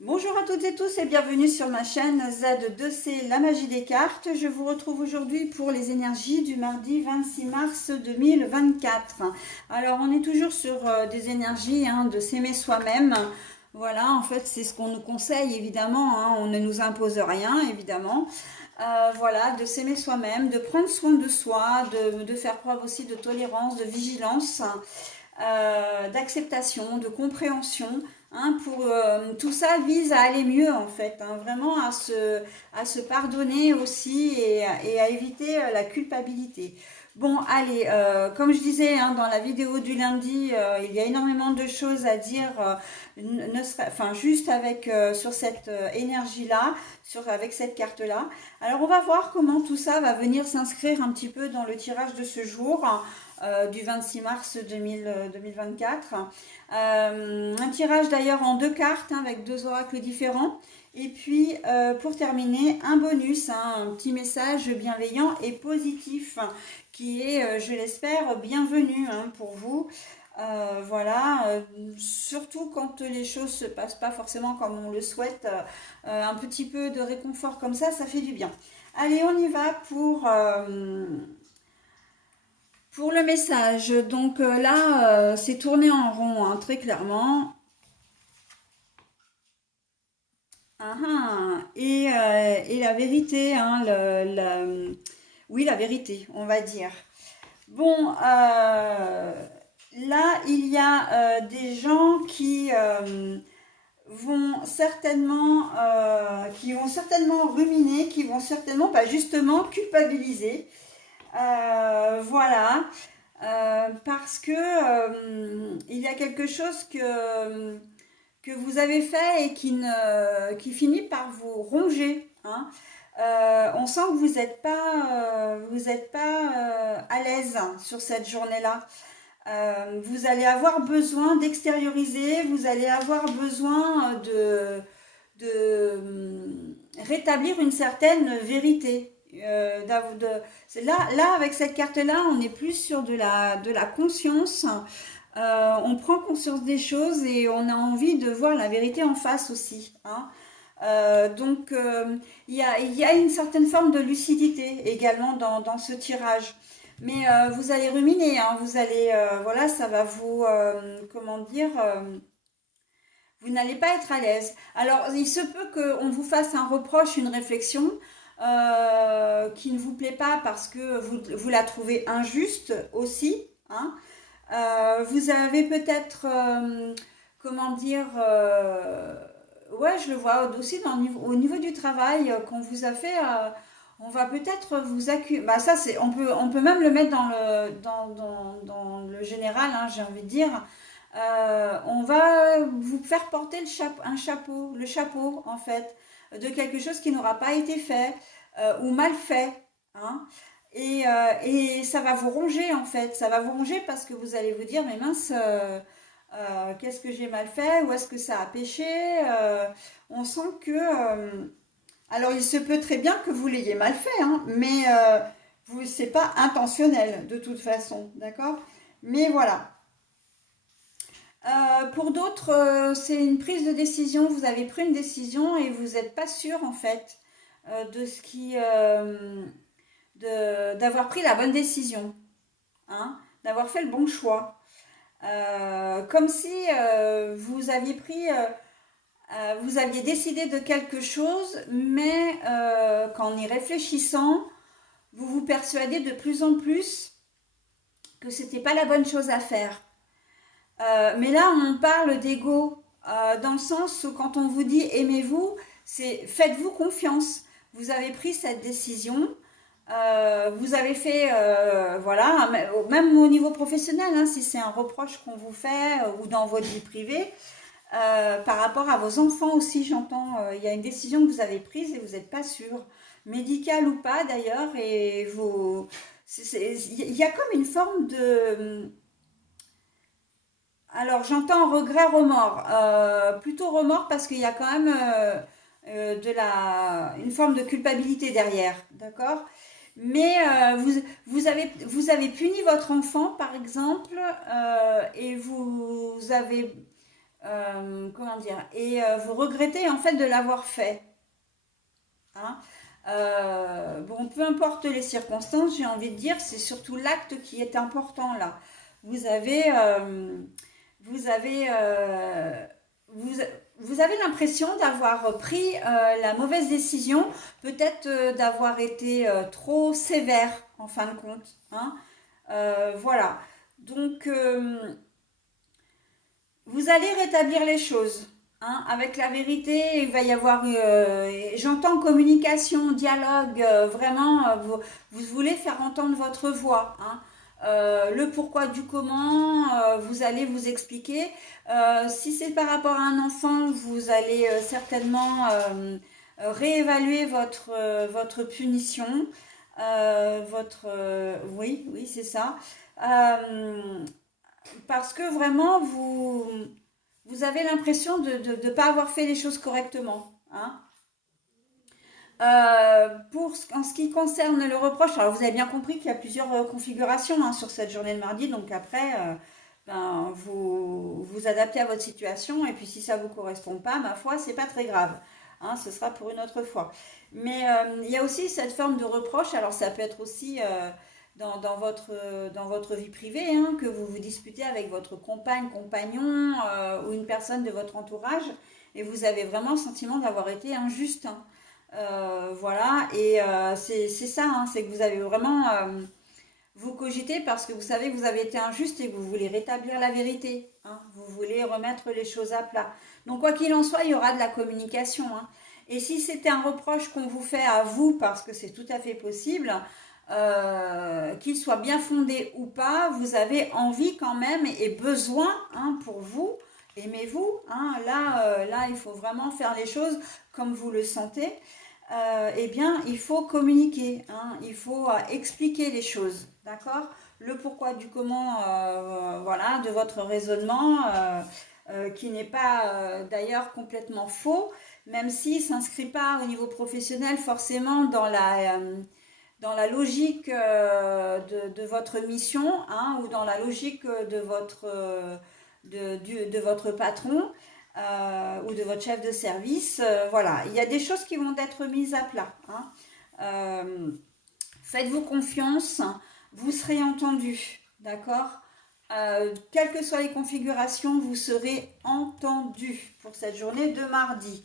Bonjour à toutes et tous et bienvenue sur ma chaîne Z2C La Magie des Cartes. Je vous retrouve aujourd'hui pour les énergies du mardi 26 mars 2024. Alors on est toujours sur des énergies de s'aimer soi-même. Voilà, en fait c'est ce qu'on nous conseille évidemment, on ne nous impose rien évidemment. Voilà, de s'aimer soi-même, de prendre soin de soi, de faire preuve aussi de tolérance, de vigilance, d'acceptation, de compréhension. Pour tout ça vise à aller mieux en fait, vraiment à se pardonner aussi et à éviter la culpabilité. Bon, allez, comme je disais dans la vidéo du lundi, il y a énormément de choses à dire, enfin juste avec sur cette énergie-là, avec cette carte-là. Alors on va voir comment tout ça va venir s'inscrire un petit peu dans le tirage de ce jour. Du 26 mars 2024. Un tirage d'ailleurs en deux cartes avec deux oracles différents. Et puis pour terminer, un bonus, un petit message bienveillant et positif qui est, je l'espère, bienvenu pour vous. Voilà, surtout quand les choses se passent pas forcément comme on le souhaite, un petit peu de réconfort comme ça fait du bien. Allez, on y va pour le message. Donc là, c'est tourné en rond, très clairement. Et la vérité, oui, la vérité, on va dire. Bon, là, il y a des gens qui vont certainement ruminer, qui vont certainement, pas justement, culpabiliser. Voilà. Parce que il y a quelque chose que vous avez fait et qui finit par vous ronger. On sent que vous êtes pas à l'aise sur cette journée-là. Vous allez avoir besoin d'extérioriser, vous allez avoir besoin de rétablir une certaine vérité. Là, avec cette carte-là, on est plus sur de la conscience. On prend conscience des choses et on a envie de voir la vérité en face aussi. Donc, il y a une certaine forme de lucidité également dans ce tirage. Mais vous allez ruminer, vous allez, voilà, ça va vous, comment dire, vous n'allez pas être à l'aise. Alors, il se peut qu'on vous fasse un reproche, une réflexion qui ne vous plaît pas parce que vous la trouvez injuste aussi. Vous avez peut-être, comment dire, ouais, je le vois aussi au niveau du travail qu'on vous a fait. On va peut-être vous accuser. Bah ça, on peut même le mettre dans le général, j'ai envie de dire. On va vous faire porter le chapeau en fait, de quelque chose qui n'aura pas été fait ou mal fait. hein. Et ça va vous ronger en fait, ça va vous ronger parce que vous allez vous dire mais mince, qu'est-ce que j'ai mal fait, où est-ce que ça a péché. On sent que, alors il se peut très bien que vous l'ayez mal fait, mais c'est pas intentionnel de toute façon, d'accord? Mais voilà. Pour d'autres, c'est une prise de décision. Vous avez pris une décision et vous n'êtes pas sûr en fait de ce qui, d'avoir pris la bonne décision, d'avoir fait le bon choix. Comme si vous aviez décidé de quelque chose, mais qu'en y réfléchissant, vous vous persuadez de plus en plus que c'était pas la bonne chose à faire. Mais là, on parle d'ego dans le sens où quand on vous dit aimez-vous, c'est faites-vous confiance. Vous avez pris cette décision, vous avez fait, voilà, même au niveau professionnel, si c'est un reproche qu'on vous fait ou dans votre vie privée, par rapport à vos enfants aussi, j'entends, il y a une décision que vous avez prise et vous n'êtes pas sûr, médicale ou pas d'ailleurs, et il y a comme une forme de, alors j'entends regret, remords, plutôt remords parce qu'il y a quand même une forme de culpabilité derrière, d'accord? Mais vous avez puni votre enfant par exemple et vous avez comment dire, et vous regrettez en fait de l'avoir fait. Hein. Bon, peu importe les circonstances, j'ai envie de dire, c'est surtout l'acte qui est important là. Vous avez, vous avez, vous, vous avez l'impression d'avoir pris la mauvaise décision, peut-être d'avoir été trop sévère en fin de compte. Hein. Voilà. Donc, vous allez rétablir les choses. Hein, avec la vérité, il va y avoir, j'entends communication, dialogue, vraiment, vous voulez faire entendre votre voix. Hein. Le pourquoi du comment, vous allez vous expliquer. Si c'est par rapport à un enfant, vous allez certainement réévaluer votre punition. Oui, oui, c'est ça. Euh, Parce que vraiment, vous avez l'impression de ne pas avoir fait les choses correctement. Hein. En ce qui concerne le reproche, alors vous avez bien compris qu'il y a plusieurs configurations hein, sur cette journée de mardi, donc après, ben, vous adaptez à votre situation, et puis si ça ne vous correspond pas, ma foi, c'est pas très grave. Hein, ce sera pour une autre fois. Mais il y a aussi cette forme de reproche, alors ça peut être aussi dans votre vie privée, hein, que vous vous disputez avec votre compagne, compagnon ou une personne de votre entourage, et vous avez vraiment le sentiment d'avoir été injuste. Hein. Voilà, et c'est ça, hein, c'est que vous avez vraiment, vous cogitez parce que vous savez que vous avez été injuste et que vous voulez rétablir la vérité, hein, vous voulez remettre les choses à plat. Donc quoi qu'il en soit, il y aura de la communication. Hein. Et si c'était un reproche qu'on vous fait à vous, parce que c'est tout à fait possible, qu'il soit bien fondé ou pas, vous avez envie quand même et besoin hein, pour vous, aimez-vous, hein, là il faut vraiment faire les choses comme vous le sentez. Eh bien, il faut communiquer, hein, il faut expliquer les choses, d'accord? Le pourquoi du comment, voilà, de votre raisonnement, qui n'est pas d'ailleurs complètement faux, même s'il ne s'inscrit pas au niveau professionnel forcément dans la logique de votre mission hein, ou dans la logique de votre patron ou de votre chef de service. Voilà, il y a des choses qui vont être mises à plat. Hein. Euh, Faites-vous confiance, vous serez entendu, d'accord quelles que soient les configurations, vous serez entendu pour cette journée de mardi.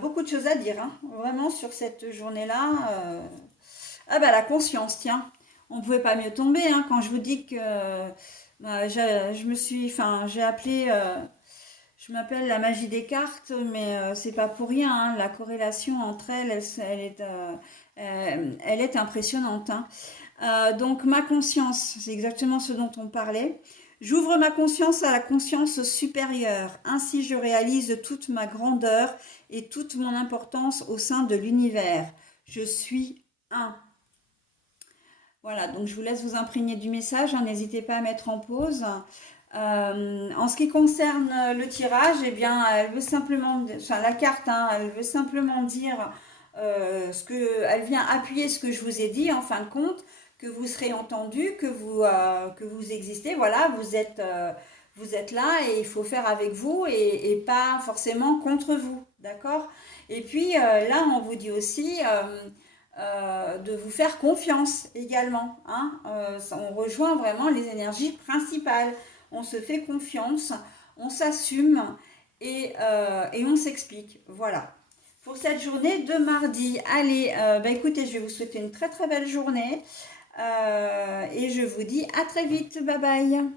Beaucoup de choses à dire, hein, vraiment sur cette journée-là. Ah bah la conscience, tiens, on ne pouvait pas mieux tomber hein, quand je vous dis que je me suis, enfin j'ai appelé, je m'appelle la magie des cartes, mais c'est pas pour rien. Hein, la corrélation entre elle est impressionnante. Hein. Donc ma conscience, c'est exactement ce dont on parlait. J'ouvre ma conscience à la conscience supérieure. Ainsi je réalise toute ma grandeur et toute mon importance au sein de l'univers. Je suis un. Voilà, donc je vous laisse vous imprégner du message, hein, n'hésitez pas à mettre en pause. En ce qui concerne le tirage, eh bien, elle veut simplement, enfin la carte, hein, elle veut simplement dire elle vient appuyer ce que je vous ai dit en fin de compte, que vous serez entendu, que vous existez, voilà, vous êtes là et il faut faire avec vous et pas forcément contre vous, d'accord? Et puis là, on vous dit aussi de vous faire confiance également. Hein. On rejoint vraiment les énergies principales. On se fait confiance, on s'assume et on s'explique. Voilà. Pour cette journée de mardi. Allez, bah écoutez, je vais vous souhaiter une très très belle journée et je vous dis à très vite. Bye bye.